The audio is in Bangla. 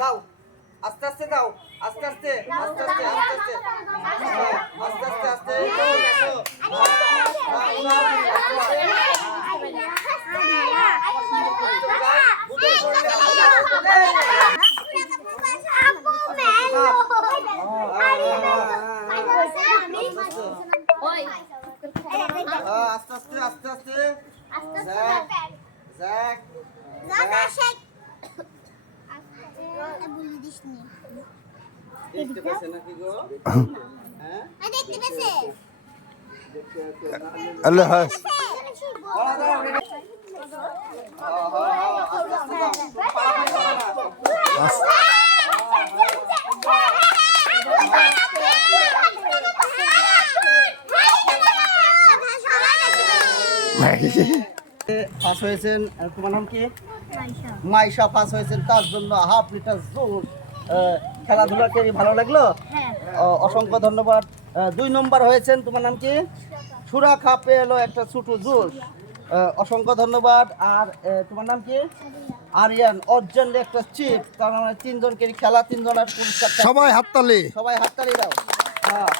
যাও আস্তে আস্তে যাও আস্তে আস্তে আস্তে আস্তে আস্তে আস্তে আস্তে আস্তে আস্তে আস্তে আস্তে দেখতে পেছে নাকি গো? হ্যাঁ দেখতে পেছে। আল্লাহ হাস পাস হয়েছেন, তোমার নাম কি? মাইশা পাস হয়েছেন, তার জন্য হাফ লিটার জুস। খেলাধুলা করে ভালো লাগলো, অসংখ্য ধন্যবাদ। 2 নম্বর হয়েছেন, তোমার নাম কি? সুরা খাপে এলো একটা ছোট জুস, অসংখ্য ধন্যবাদ। আর তোমার নাম কি? আরিয়ান, অর্জন একটা চিপস। তার মানে 3 জনকে খেলা, 3 জনের পুরস্কার। সবাই হাততালি। সবাই হাততালি দাও। হ্যাঁ।